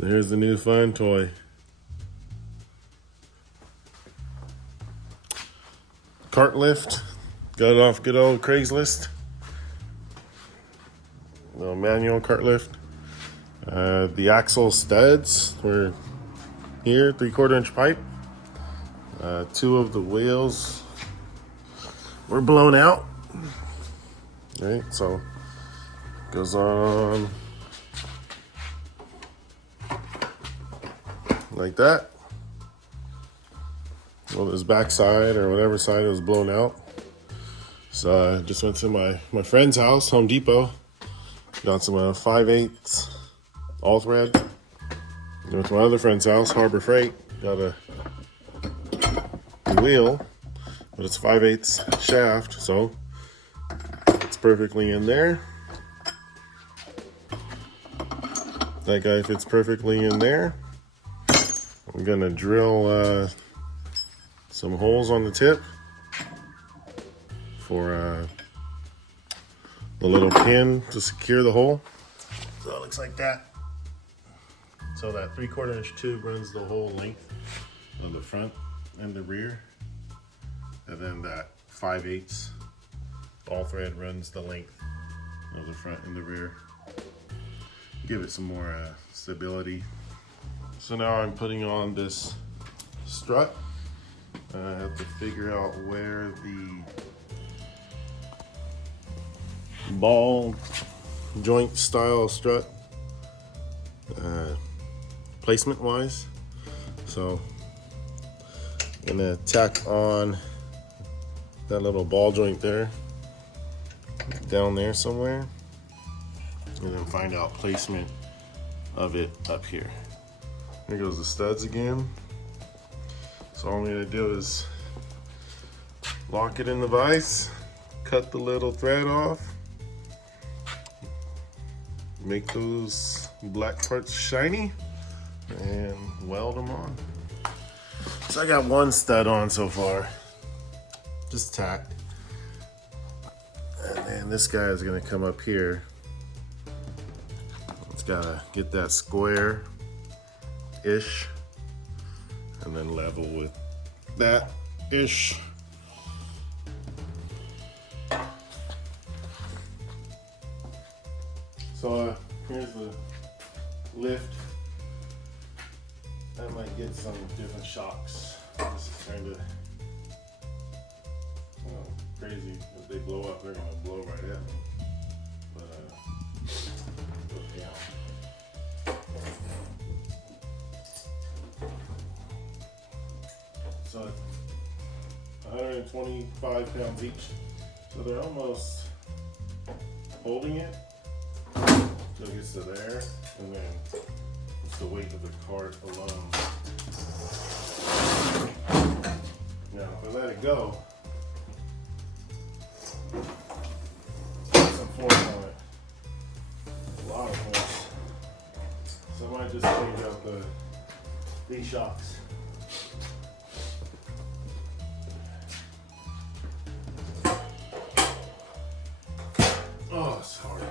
So here's the new fun toy. Kart Lift. Got it off good old Craigslist. Little manual Kart Lift. The axle studs were here, 3/4 inch pipe. Two of the wheels were blown out. Right, so goes on like that. Well, this back side or whatever side was blown out. So I just went to my friend's house, Home Depot. Got some 5/8 all thread. Went to my other friend's house, Harbor Freight. Got a wheel, but it's 5/8 shaft, so it's perfectly in there. That guy fits perfectly in there. I'm gonna drill some holes on the tip for the little pin to secure the hole. So it looks like that. So that 3/4 inch tube runs the whole length of the front and the rear. And then that 5/8 ball thread runs the length of the front and the rear. Give it some more stability. So now I'm putting on this strut. I have to figure out where the ball joint style strut placement wise. So I'm gonna tack on that little ball joint there, down there somewhere, and then find out placement of it up here. Here goes the studs again. So all I'm gonna do is lock it in the vise, cut the little thread off, make those black parts shiny, and weld them on. So I got one stud on so far, just tacked. And then this guy is gonna come up here. It's gotta get that square-ish, and then level with that-ish. So here's the lift. I might get some different shocks. This is kind of crazy. If they blow up, they're gonna blow right at me. But yeah. So it's 125 pounds each. So they're almost holding it. So it gets to there, and then it's the weight of the cart alone. Now, if I let it go, put some force on it. A lot of force. So I might just change out these shocks. Oh, it's hard.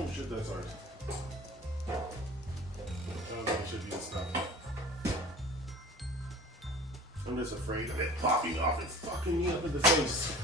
Oh shit, that's hard. Oh, that should be the stuff. I'm just afraid of it popping off and fucking me up in the face.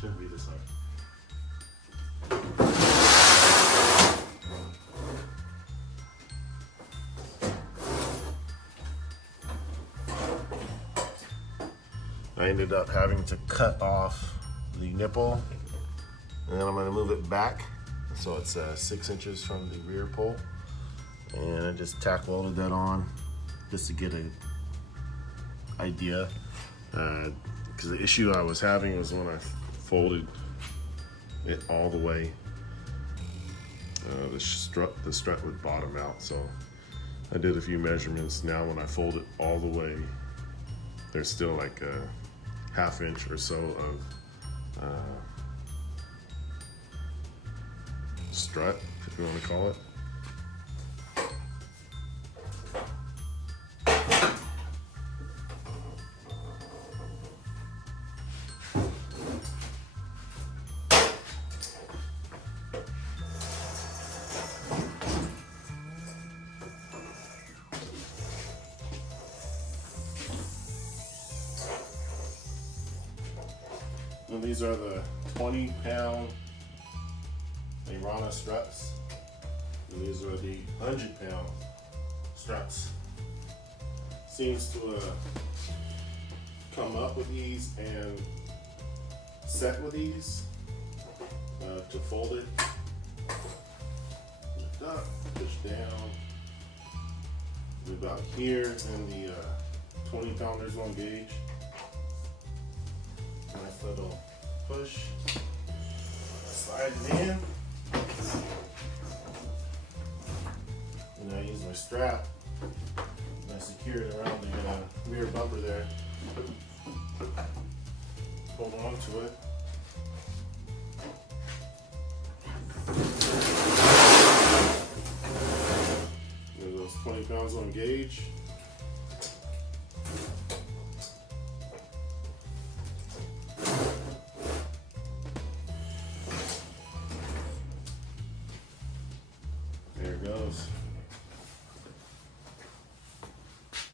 Shouldn't be this hard. I ended up having to cut off the nipple, and then I'm going to move it back so it's 6 inches from the rear pole, and I just tack welded that on just to get a idea. Because the issue I was having was when I folded it all the way, the strut would bottom out. So I did a few measurements. Now when I fold it all the way, there's still like a ½ inch or so of strut, if you want to call it. And these are the 20-pound Irana struts, and these are the 100-pound struts. Seems to come up with these and set with these to fold it. Lift up, push down. About here, and the 20-pounders on gauge. Nice little push. Slide it in. And I use my strap. And I secure it around the rear bumper there. Hold on to it. There's those 20 pounds on gauge.